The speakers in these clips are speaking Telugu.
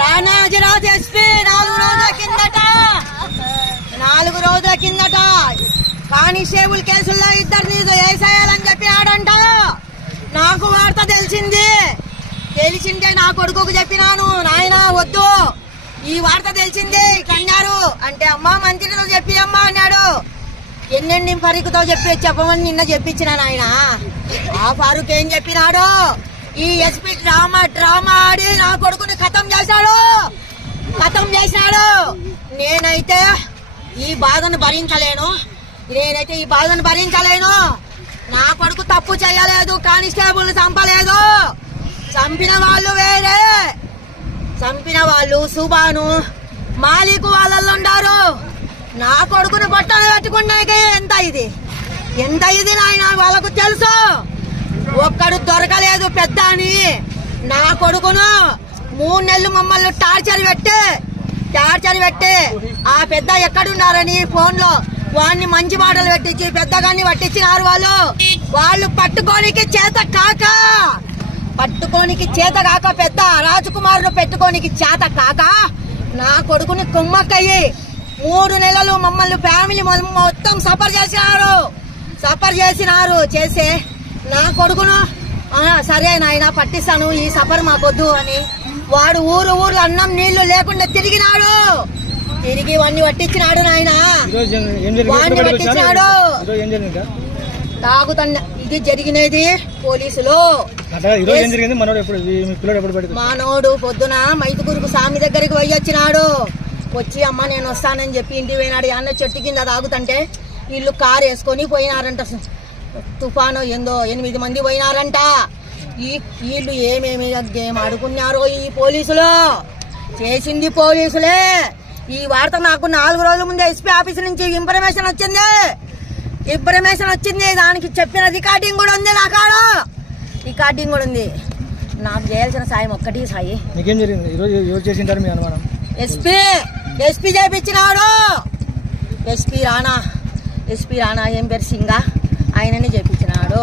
రాణాజిరాజు ఎస్పీ నాలుగు రోజుల కిందట. నాలుగు రోజుల కిందట. కానిస్టేబుల్ కేసుల్లో ఇద్దరిని వేసేయాలని చెప్పినాడంట నాకు వార్త తెలిసింది. తెలిసిందే నా కొడుకుకు చెప్పినాను. నాయన వద్దు. ఈ వార్త తెలిసింది కన్నారు అంటే అమ్మా మంత్రితో చెప్పి అమ్మా అన్నాడు. ఎన్నెండి ఫరూక్తో చెప్పి చెప్పమని నిన్న చెప్పించిన నాయన. ఆ ఫారూక్ ఏం చెప్పినాడు? ఈ ఎస్పీ డ్రామా డ్రామా ఆడి నా కొడుకుని ఖతం చేశాడు. ఖతం చేశాడు. నేనైతే ఈ బాధను భరించలేను. నేనైతే ఈ బాధను భరించలేను. నా కొడుకు తప్పు చేయలేదు కానిస్టేబుల్ చంపలేదు. చంపిన వాళ్ళు వేరే. చంపిన వాళ్ళు సుబాను. మాలికు వాళ్ళల్లో ఉండారు. నా కొడుకుని బట్టలు పెట్టుకున్నాకే ఎంత ఇది? ఎంత ఇది నాయన వాళ్ళకు తెలుసు. ఒక్కడు దొరకలేదు పెద్ద అని నా కొడుకును మూడు నెలలు మమ్మల్ని టార్చర్ పెట్టి టార్చర్ పెట్టి. ఆ పెద్ద ఎక్కడున్నారని ఫోన్లో వాడిని మంచి మాటలు పెట్టించి పెద్దగాన్ని పట్టించినారు వాళ్ళు. వాళ్ళు పట్టుకోనికి చేత కాక పట్టుకోనికి చేత కాక పెద్ద రాజకుమారుడు పెట్టుకోనికి చేత కాక నా కొడుకుని కుమ్మక్కయ్యి మూడు నెలలు మమ్మల్ని ఫ్యామిలీ మొత్తం సఫర్ చేసినారు. సఫర్ చేసినారు చేసే నా కొడుకును "ఆ, సరే నాయన పట్టిస్తాను ఈ సఫర్ మాకొద్దు అని. వాడు ఊరు ఊరు అన్నం నీళ్ళు లేకుండా తిరిగినాడు. తిరిగి వాడిని పట్టించినాడు నాయన. వాడిని తాగుతన్న ఇది జరిగినది పోలీసులు. మనోడు మానవుడు పొద్దున మైతుగురుకు స్వామి దగ్గరికి పోయి వచ్చినాడు. వచ్చి అమ్మ నేను వస్తానని చెప్పి ఇంటికి పోయినాడు. అన్న చెట్టు కింద తాగుతుంటే వీళ్ళు కారు వేసుకొని పోయినారంట. తుఫాను ఏందో ఎనిమిది మంది పోయినారంట. ఈ వీళ్ళు ఏమేమి గేమ్ ఆడుకున్నారో ఈ పోలీసులు? చేసింది పోలీసులే. ఈ వార్త నాకు నాలుగు రోజుల ముందే ఎస్పీ ఆఫీస్ నుంచి ఇన్ఫర్మేషన్ వచ్చింది. ఇన్ఫర్మేషన్ వచ్చింది. దానికి చెప్పిన రికార్డింగ్ కూడా ఉంది నా కాడ. రికార్డింగ్ కూడా ఉంది. నాకు చేయాల్సిన సాయం ఒక్కటి సాయి. మీకేం జరిగింది? ఈరోజు ఎవరు చేసింటారు మీ అనుమానం? ఎస్పీ ఎస్పీ చేపించినాడు. ఎస్పీ రాణా. ఎస్పీ రాణా ఏం పేరు? సింగా. ఆయననే చేపించినాడు.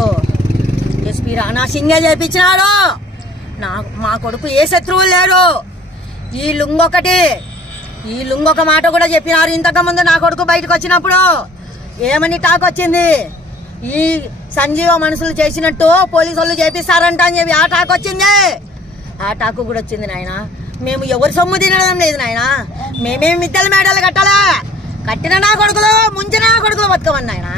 ఎస్పీ రాణా సింగే చేపించినాడు. నా మా కొడుకు ఏ శత్రువులు లేరు ఈ లుంగొకటి ఈ లుంగొక మాట కూడా చెప్పినారు ఇంతకుముందు నా కొడుకు బయటకు వచ్చినప్పుడు. ఏమని టాక్ వచ్చింది ఈ సంజీవ మనుషులు చేసినట్టు పోలీసు వాళ్ళు చేపిస్తారంట అని చెప్పి ఆ టాక్ వచ్చింది. ఆ టాకు కూడా వచ్చింది నాయన. మేము ఎవరి సొమ్ము తినడం లేదు నాయన. మేమేం మిద్దెల మేడలు కట్టాలా? కట్టిన నా కొడుకులు ముంచిన నా కొడుకులు బతకమన్నాయన